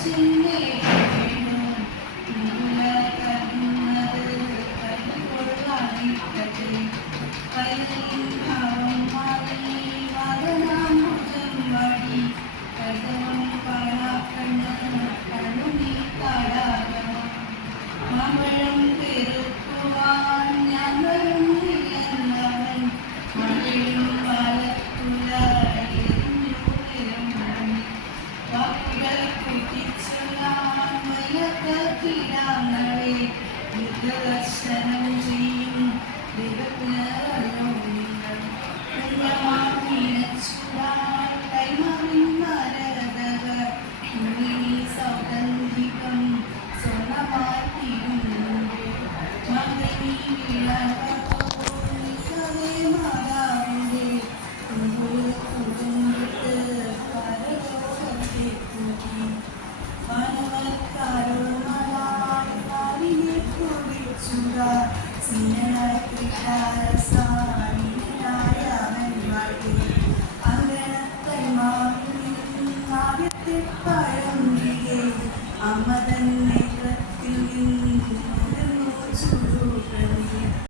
വീഴുന്നേറിച്ചെന്നേ വീണു കിടാങ്ങളെ ദർശനം ചെയ്യും. സൗഗന്ധികം സ്വർണമായി തിരുന്നുണ്ട്. മകനീ വിളകൾ അമ്മ തന്നെ